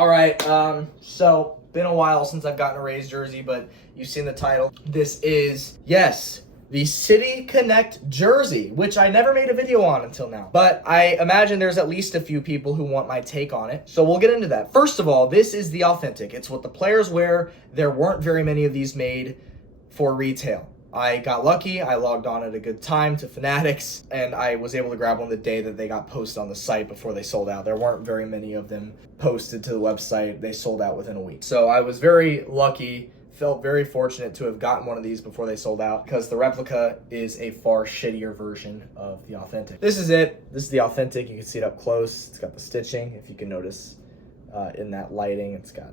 All right, so been a while since I've gotten a Rays jersey, but you've seen the title. This is, yes, the City Connect jersey, which I never made a video on until now. But I imagine there's at least a few people who want my take on it. So we'll get into that. First of all, this is the authentic. It's what the players wear. There weren't very many of these made for retail. I got lucky. I logged on at a good time to Fanatics, and I was able to grab one the day that they got posted on the site before they sold out. There weren't very many of them posted to the website. They sold out within a week. So I was very lucky, felt very fortunate to have gotten one of these before they sold out, because the replica is a far shittier version of the authentic. This is it. This is the authentic. You can see it up close. It's got the stitching, if you can notice in that lighting. It's got,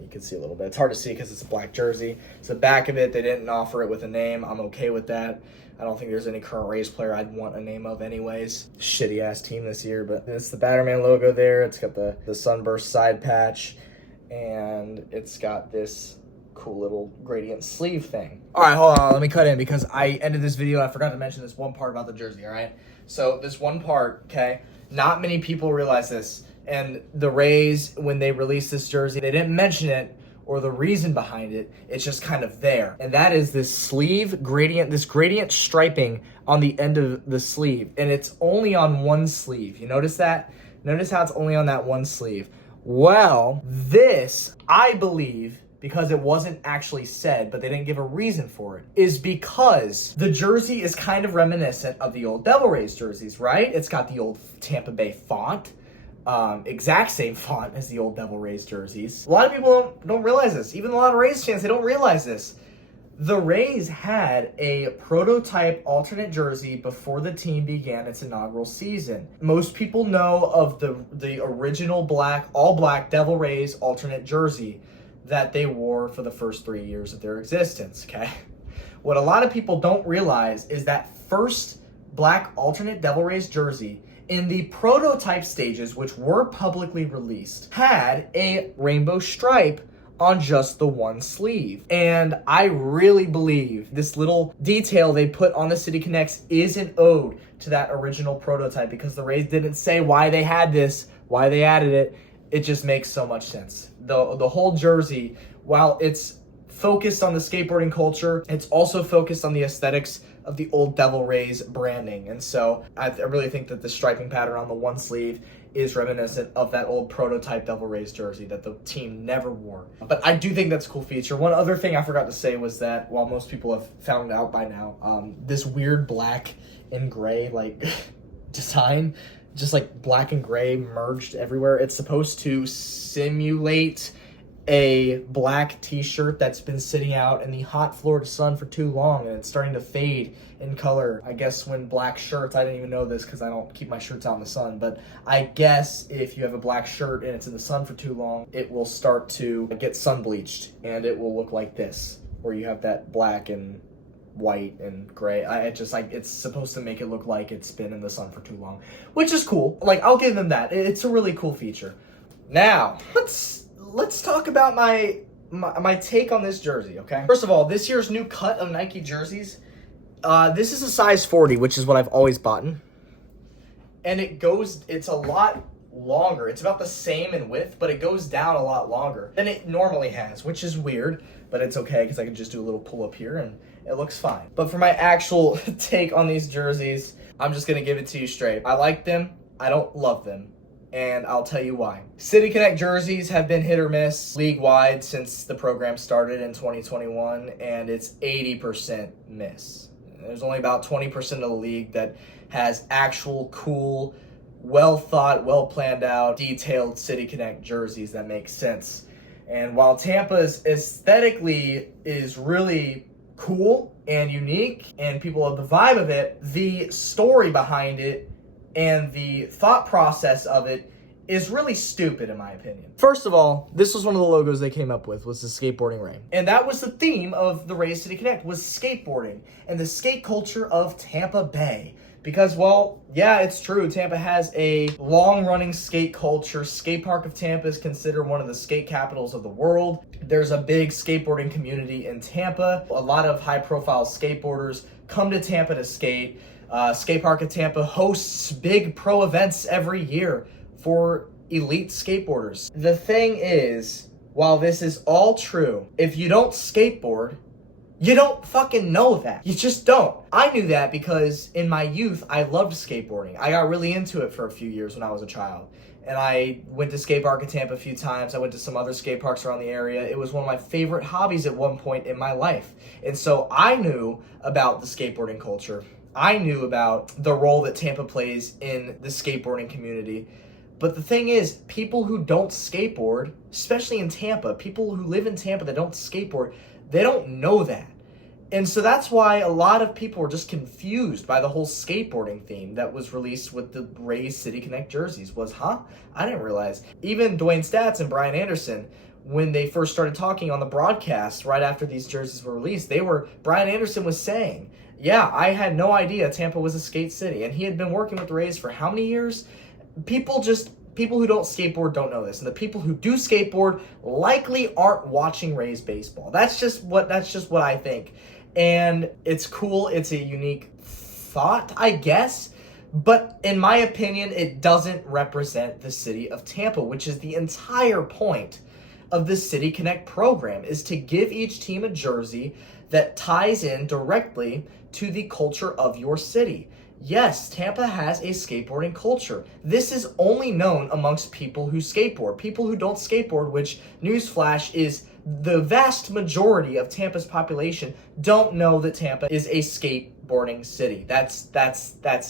you can see a little bit. It's hard to see because it's a black jersey. It's the back of it. They didn't offer it with a name. I'm okay with that. I don't think there's any current Rays player I'd want a name of anyways. Shitty ass team this year, but it's the Batterman logo there. It's got the sunburst side patch, and it's got this cool little gradient sleeve thing. All right, hold on. Let me cut in because I ended this video and I forgot to mention this one part about the jersey, all right? So this one part, okay, not many people realize this. And the Rays, when they released this jersey, they didn't mention it or the reason behind it. It's just kind of there. And that is this sleeve gradient, this gradient striping on the end of the sleeve. And it's only on one sleeve. You notice that? Notice how it's only on that one sleeve. Well, this, I believe, because it wasn't actually said, but they didn't give a reason for it, is because the jersey is kind of reminiscent of the old Devil Rays jerseys, right? It's got the old Tampa Bay font. Exact same font as the old Devil Rays jerseys. A lot of people don't realize this. Even a lot of Rays fans, they don't realize this. The Rays had a prototype alternate jersey before the team began its inaugural season. Most people know of the original black, all black Devil Rays alternate jersey that they wore for the first 3 years of their existence, okay? What a lot of people don't realize is that first black alternate Devil Rays jersey in the prototype stages, which were publicly released, had a rainbow stripe on just the one sleeve. And I really believe this little detail they put on the City Connects is an ode to that original prototype, because the Rays didn't say why they had this, why they added it. It just makes so much sense. The whole jersey, while it's focused on the skateboarding culture, it's also focused on the aesthetics of the old Devil Rays branding. And so I really think that the striping pattern on the one sleeve is reminiscent of that old prototype Devil Rays jersey that the team never wore. But I do think that's a cool feature. One other thing I forgot to say was that, while most people have found out by now, this weird black and gray design, just like black and gray merged everywhere, it's supposed to simulate a black t-shirt that's been sitting out in the hot Florida sun for too long, and it's starting to fade in color. I guess when black shirts, I didn't even know this because I don't keep my shirts out in the sun, but I guess if you have a black shirt and it's in the sun for too long, it will start to get sun bleached and it will look like this, where you have that black and white and gray. It's supposed to make it look like it's been in the sun for too long, which is cool. I'll give them that. It's a really cool feature. Now, let's talk about my take on this jersey, okay? First of all, this year's new cut of Nike jerseys, this is a size 40, which is what I've always bought. And it's a lot longer. It's about the same in width, but it goes down a lot longer than it normally has, which is weird, but it's okay because I can just do a little pull up here and it looks fine. But for my actual take on these jerseys, I'm just gonna give it to you straight. I like them. I don't love them. And I'll tell you why. City Connect jerseys have been hit or miss league-wide since the program started in 2021, and it's 80% miss. There's only about 20% of the league that has actual cool, well-thought, well-planned out, detailed City Connect jerseys that make sense. And while Tampa's aesthetically is really cool and unique, and people love the vibe of it, the story behind it and the thought process of it is really stupid, in my opinion. First of all, this was one of the logos they came up with, was the skateboarding ring. And that was the theme of the Rays City Connect, was skateboarding and the skate culture of Tampa Bay. Because, well, yeah, it's true. Tampa has a long-running skate culture. Skate Park of Tampa is considered one of the skate capitals of the world. There's a big skateboarding community in Tampa. A lot of high-profile skateboarders come to Tampa to skate. Skate Park of Tampa hosts big pro events every year for elite skateboarders. The thing is, while this is all true, if you don't skateboard, you don't fucking know that. You just don't. I knew that because in my youth, I loved skateboarding. I got really into it for a few years when I was a child. And I went to skate park in Tampa a few times. I went to some other skate parks around the area. It was one of my favorite hobbies at one point in my life. And so I knew about the skateboarding culture. I knew about the role that Tampa plays in the skateboarding community. But the thing is, people who don't skateboard, especially in Tampa, people who live in Tampa that don't skateboard, they don't know that. And so that's why a lot of people were just confused by the whole skateboarding theme that was released with the Rays City Connect jerseys. I didn't realize. Even Dwayne Stats and Brian Anderson, when they first started talking on the broadcast right after these jerseys were released, Brian Anderson was saying, yeah, I had no idea Tampa was a skate city. And he had been working with the Rays for how many years? People who don't skateboard don't know this, and the people who do skateboard likely aren't watching Rays baseball. That's just what I think. And it's cool. It's a unique thought, I guess. But in my opinion, it doesn't represent the city of Tampa, which is the entire point of the City Connect program, is to give each team a jersey that ties in directly to the culture of your city. Yes, Tampa has a skateboarding culture. This is only known amongst people who skateboard. People who don't skateboard, which, newsflash, is the vast majority of Tampa's population, don't know that Tampa is a skateboarding city. That's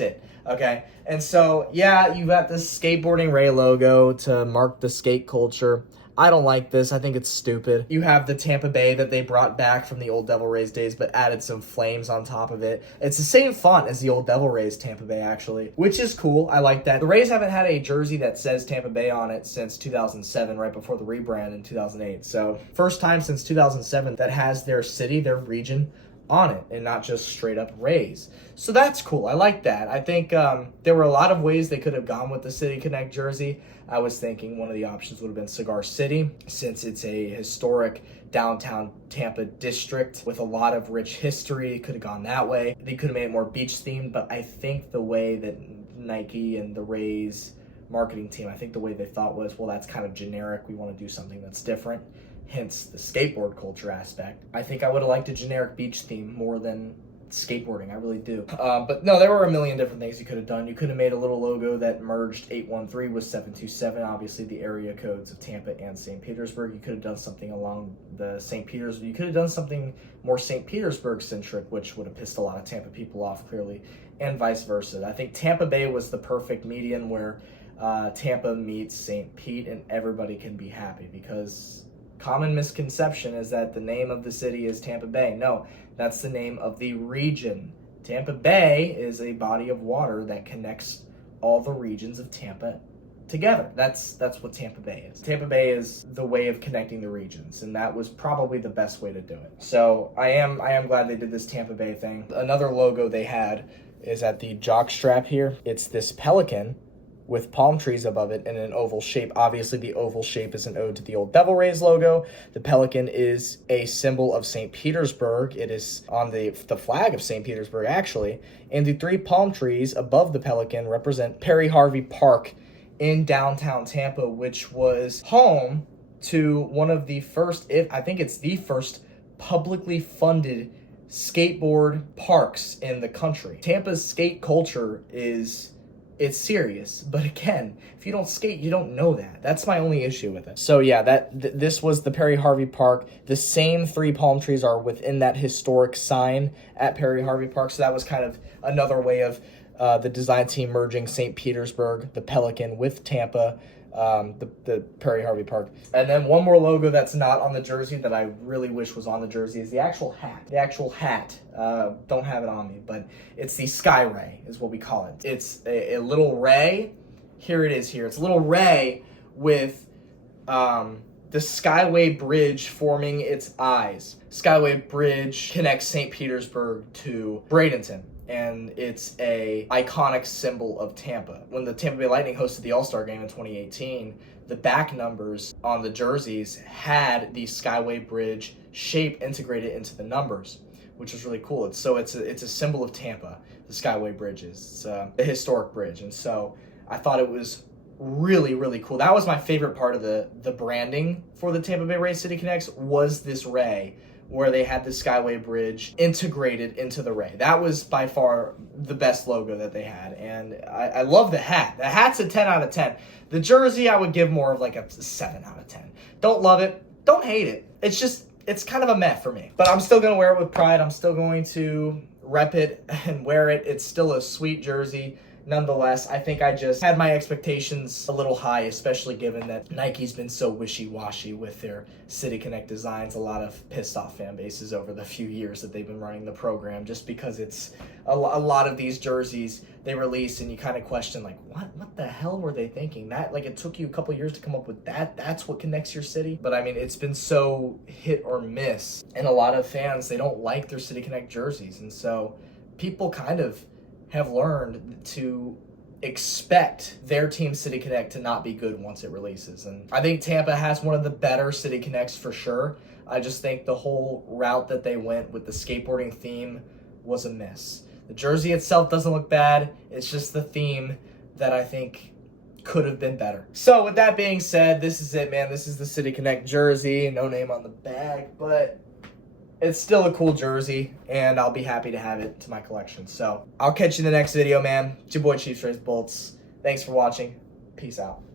it. Okay? And so, yeah, you got this skateboarding Ray logo to mark the skate culture. I don't like this. I think it's stupid. You have the Tampa Bay that they brought back from the old Devil Rays days, but added some flames on top of it. It's the same font as the old Devil Rays Tampa Bay, actually, which is cool. I like that. The Rays haven't had a jersey that says Tampa Bay on it since 2007, right before the rebrand in 2008. So, first time since 2007 that has their city, their region on it, and not just straight up Rays. So that's cool. I like that. I think there were a lot of ways they could have gone with the City Connect jersey. I was thinking one of the options would have been Cigar City, since it's a historic downtown Tampa district with a lot of rich history. It could have gone that way. They could have made it more beach themed, but I think the way that Nike and the Rays marketing team, I think the way they thought was, well, that's kind of generic. We want to do something that's different. Hence the skateboard culture aspect. I think I would have liked a generic beach theme more than skateboarding. I really do. But no, there were a million different things you could have done. You could have made a little logo that merged 813 with 727, obviously the area codes of Tampa and St. Petersburg. You could have done something along the St. Petersburg. You could have done something more St. Petersburg centric, which would have pissed a lot of Tampa people off, clearly, and vice versa. I think Tampa Bay was the perfect median where Tampa meets St. Pete and everybody can be happy, because common misconception is that the name of the city is Tampa Bay. No, that's the name of the region. Tampa Bay is a body of water that connects all the regions of Tampa together. That's what Tampa Bay is. Tampa Bay is the way of connecting the regions, and that was probably the best way to do it. So I am glad they did this Tampa Bay thing. Another logo they had is at the jock strap here. It's this pelican with palm trees above it in an oval shape. Obviously, the oval shape is an ode to the old Devil Rays logo. The pelican is a symbol of St. Petersburg. It is on the flag of St. Petersburg, actually. And the three palm trees above the pelican represent Perry Harvey Park in downtown Tampa, which was home to one of the first, I think it's the first publicly funded skateboard parks in the country. Tampa's skate culture it's serious, but again, if you don't skate, you don't know that. That's my only issue with it. So yeah, this was the Perry Harvey Park. The same three palm trees are within that historic sign at Perry Harvey Park. So that was kind of another way of the design team merging St. Petersburg, the Pelican, with Tampa, the Perry Harvey Park. And then one more logo that's not on the jersey that I really wish was on the jersey is the actual hat. The actual hat. Don't have it on me, but it's the Sky Ray is what we call it. It's a little ray. Here it is here. It's a little ray with the Skyway Bridge forming its eyes. Skyway Bridge connects St. Petersburg to Bradenton, and it's a iconic symbol of Tampa. When the Tampa Bay Lightning hosted the All-Star Game in 2018, the back numbers on the jerseys had the Skyway Bridge shape integrated into the numbers, which was really cool. It's a symbol of Tampa, the Skyway Bridge is. It's a historic bridge, and so I thought it was really, really cool. That was my favorite part of the branding for the Tampa Bay Rays City Connects, was this ray where they had the Skyway Bridge integrated into the ray. That was by far the best logo that they had. And I love the hat. The hat's a 10 out of 10. The jersey, I would give more of like a 7 out of 10. Don't love it. Don't hate it. It's kind of a meh for me. But I'm still going to wear it with pride. I'm still going to rep it and wear it. It's still a sweet jersey. Nonetheless, I think I just had my expectations a little high, especially given that Nike's been so wishy-washy with their City Connect designs. A lot of pissed off fan bases over the few years that they've been running the program, just because it's a lot of these jerseys they release and you kind of question, like, what the hell were they thinking? That, like, it took you a couple years to come up with that? That's what connects your city? But I mean, it's been so hit or miss, and a lot of fans, they don't like their City Connect jerseys, and so people kind of have learned to expect their team City Connect to not be good once it releases. And I think Tampa has one of the better City Connects for sure. I just think the whole route that they went with the skateboarding theme was a miss. The jersey itself doesn't look bad. It's just the theme that I think could have been better. So with that being said, this is it, man. This is the City Connect jersey. No name on the bag, but it's still a cool jersey, and I'll be happy to have it to my collection. So I'll catch you in the next video, man. It's your boy Chiefs Rays Bolts. Thanks for watching. Peace out.